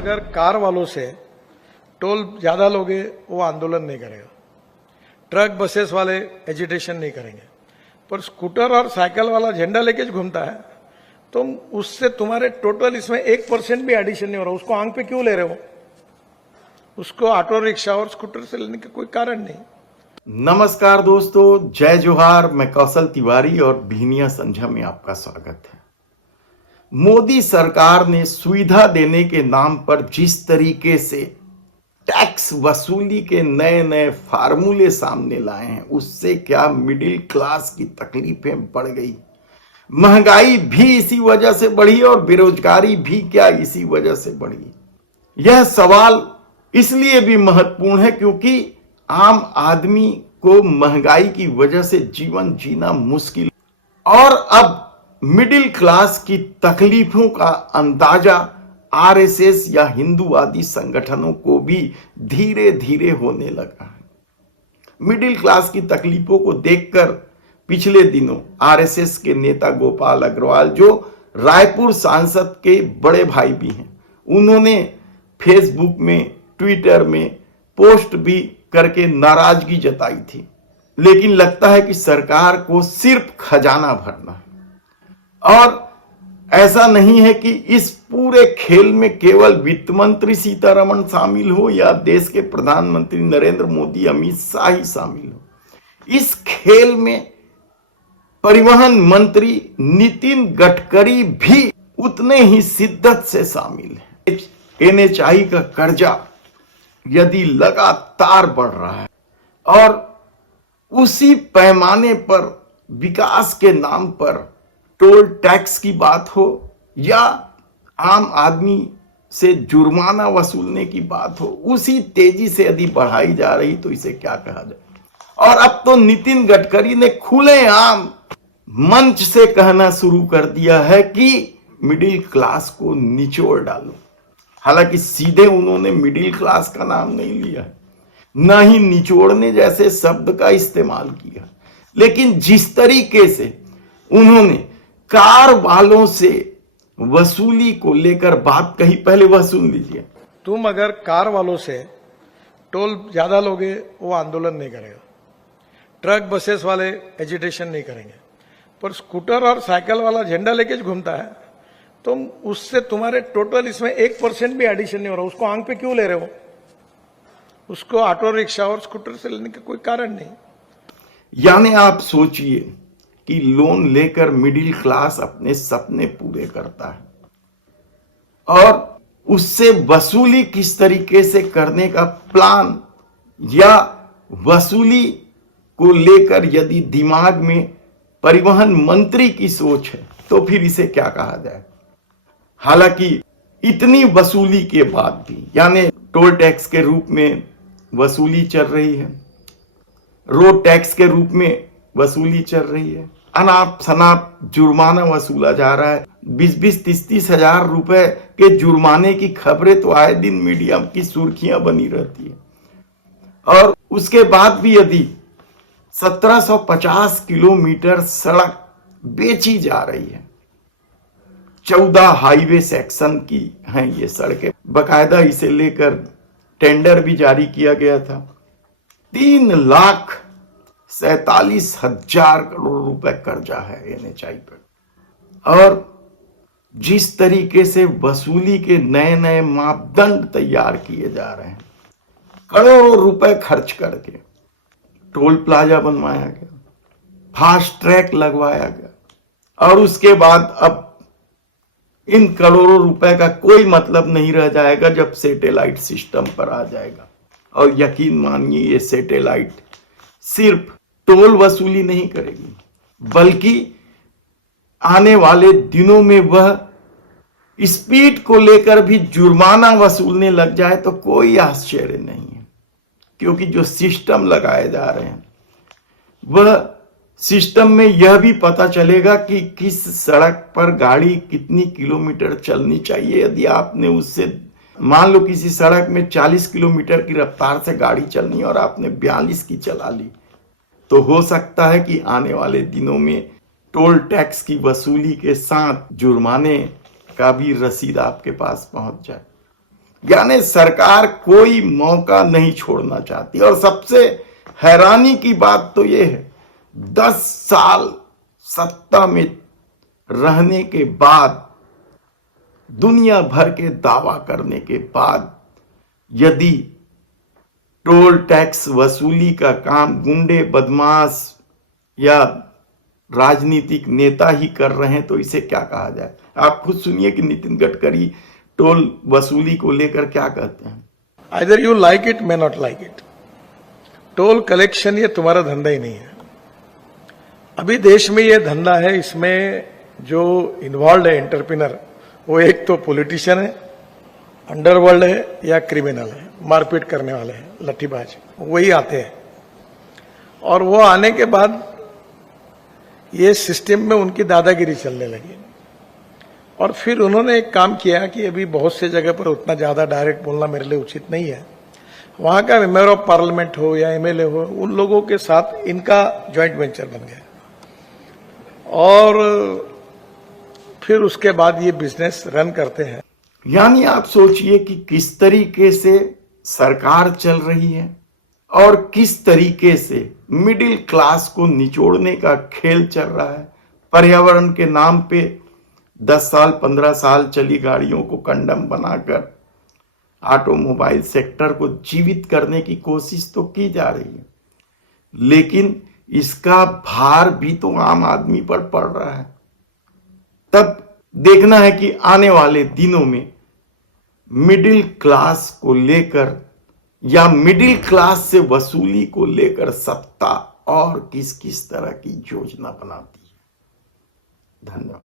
अगर कार वालों से टोल ज्यादा लोगे वो आंदोलन नहीं करेगा, ट्रक बसेस वाले एजिटेशन नहीं करेंगे, पर स्कूटर और साइकिल वाला झंडा लेके घूमता है तो उससे तुम्हारे टोटल इसमें 1% भी एडिशन नहीं हो रहा। उसको आंख पे क्यों ले रहे हो? उसको ऑटो रिक्शा और स्कूटर से लेने का कोई कारण नहीं। नमस्कार दोस्तों, जय जोहार। मैं कौशल तिवारी और भीनिया संझा में आपका स्वागत है। मोदी सरकार ने सुविधा देने के नाम पर जिस तरीके से टैक्स वसूली के नए नए फार्मूले सामने लाए हैं, उससे क्या मिडिल क्लास की तकलीफें बढ़ गई। महंगाई भी इसी वजह से बढ़ी और बेरोजगारी भी क्या इसी वजह से बढ़ी। यह सवाल इसलिए भी महत्वपूर्ण है क्योंकि आम आदमी को महंगाई की वजह से जीवन जीना मुश्किल, और अब मिडिल क्लास की तकलीफों का अंदाजा आरएसएस या हिंदूवादी संगठनों को भी धीरे धीरे होने लगा है। मिडिल क्लास की तकलीफों को देखकर पिछले दिनों आरएसएस के नेता गोपाल अग्रवाल, जो रायपुर सांसद के बड़े भाई भी हैं, उन्होंने फेसबुक में, ट्विटर में पोस्ट भी करके नाराजगी जताई थी। लेकिन लगता है कि सरकार को सिर्फ खजाना भरना है, और ऐसा नहीं है कि इस पूरे खेल में केवल वित्त मंत्री सीतारमण शामिल हो या देश के प्रधानमंत्री नरेंद्र मोदी, अमित शाह ही शामिल हो। इस खेल में परिवहन मंत्री नितिन गडकरी भी उतने ही शिद्दत से शामिल है। एनएचआई का कर्जा यदि लगातार बढ़ रहा है और उसी पैमाने पर विकास के नाम पर टोल टैक्स की बात हो या आम आदमी से जुर्माना वसूलने की बात हो, उसी तेजी से यदि बढ़ाई जा रही तो इसे क्या कहा जाए। और अब तो नितिन गडकरी ने खुलेआम मंच से कहना शुरू कर दिया है कि मिडिल क्लास को निचोड़ डालो। हालांकि सीधे उन्होंने मिडिल क्लास का नाम नहीं लिया, न ही निचोड़ने जैसे शब्द का इस्तेमाल किया, लेकिन जिस तरीके से उन्होंने कार वालों से वसूली को लेकर बात कही, पहले वह सुन लीजिए। तुम अगर कार वालों से टोल ज्यादा लोगे वो आंदोलन नहीं करेगा, ट्रक बसेस वाले एजिटेशन नहीं करेंगे, पर स्कूटर और साइकिल वाला झंडा लेके घूमता है तो उससे तुम्हारे टोटल इसमें 1% भी एडिशन नहीं हो रहा। उसको आंख पे क्यों ले रहे हो? उसको ऑटो रिक्शा और स्कूटर से लेने का कोई कारण नहीं। यानी आप सोचिए कि लोन लेकर मिडिल क्लास अपने सपने पूरे करता है, और उससे वसूली किस तरीके से करने का प्लान या वसूली को लेकर यदि दिमाग में परिवहन मंत्री की सोच है तो फिर इसे क्या कहा जाए। हालांकि इतनी वसूली के बाद भी, यानी टोल टैक्स के रूप में वसूली चल रही है, रोड टैक्स के रूप में वसूली चल रही है, अनाप शनाप जुर्माना वसूला जा रहा है। 20-20, 30-30 हजार रुपए के जुर्माने की खबरें तो आए दिन मीडिया की सुर्खियां बनी रहती है। और उसके बाद भी यदि 1750 किलोमीटर सड़क बेची जा रही है, 14 हाईवे सेक्शन की हैं ये सड़कें, बकायदा इसे लेकर टेंडर भी जारी किया गया था। 3,47,000 करोड़ रुपए कर्जा है एनएचआई पर, और जिस तरीके से वसूली के नए नए मापदंड तैयार किए जा रहे हैं, करोड़ों रुपए खर्च करके टोल प्लाजा बनवाया गया, फास्ट ट्रैक लगवाया गया, और उसके बाद अब इन करोड़ों रुपए का कोई मतलब नहीं रह जाएगा जब सैटेलाइट सिस्टम पर आ जाएगा। और यकीन मानिए, ये सैटेलाइट सिर्फ टोल वसूली नहीं करेगी, बल्कि आने वाले दिनों में वह स्पीड को लेकर भी जुर्माना वसूलने लग जाए तो कोई आश्चर्य नहीं है, क्योंकि जो सिस्टम लगाए जा रहे हैं वह सिस्टम में यह भी पता चलेगा कि किस सड़क पर गाड़ी कितनी किलोमीटर चलनी चाहिए। यदि आपने उससे, मान लो किसी सड़क में 40 किलोमीटर की रफ्तार से गाड़ी चलनी है और आपने 42 की चला ली, तो हो सकता है कि आने वाले दिनों में टोल टैक्स की वसूली के साथ जुर्माने का भी रसीद आपके पास पहुंच जाए। यानी सरकार कोई मौका नहीं छोड़ना चाहती। और सबसे हैरानी की बात तो यह है, 10 साल सत्ता में रहने के बाद, दुनिया भर के दावा करने के बाद, यदि टोल टैक्स वसूली का काम गुंडे, बदमाश या राजनीतिक नेता ही कर रहे हैं तो इसे क्या कहा जाए? आप खुद सुनिए कि नितिन गडकरी टोल वसूली को लेकर क्या कहते हैं। Either you like it, may not like it, toll collection ये तुम्हारा धंधा ही नहीं है। अभी देश में ये धंधा है, इसमें जो इन्वॉल्व है एंटरप्रेन्योर, वो एक तो पॉलिटिशियन है, अंडरवर्ल्ड है या क्रिमिनल है, मारपीट करने वाले हैं, लट्ठीबाज, वही आते हैं। और वो आने के बाद ये सिस्टम में उनकी दादागिरी चलने लगी। और फिर उन्होंने एक काम किया कि अभी बहुत से जगह पर उतना ज्यादा डायरेक्ट बोलना मेरे लिए उचित नहीं है, वहां का मेंबर ऑफ पार्लियामेंट हो या एमएलए हो, उन लोगों के साथ इनका ज्वाइंट वेंचर बन गया। और फिर उसके बाद ये बिजनेस रन करते हैं। यानी आप सोचिए कि किस तरीके से सरकार चल रही है और किस तरीके से मिडिल क्लास को निचोड़ने का खेल चल रहा है। पर्यावरण के नाम पे 10 साल 15 साल चली गाड़ियों को कंडम बनाकर ऑटोमोबाइल सेक्टर को जीवित करने की कोशिश तो की जा रही है, लेकिन इसका भार भी तो आम आदमी पर पड़ रहा है। तब देखना है कि आने वाले दिनों में मिडिल क्लास को लेकर या मिडिल क्लास से वसूली को लेकर सत्ता और किस किस तरह की योजना बनाती है।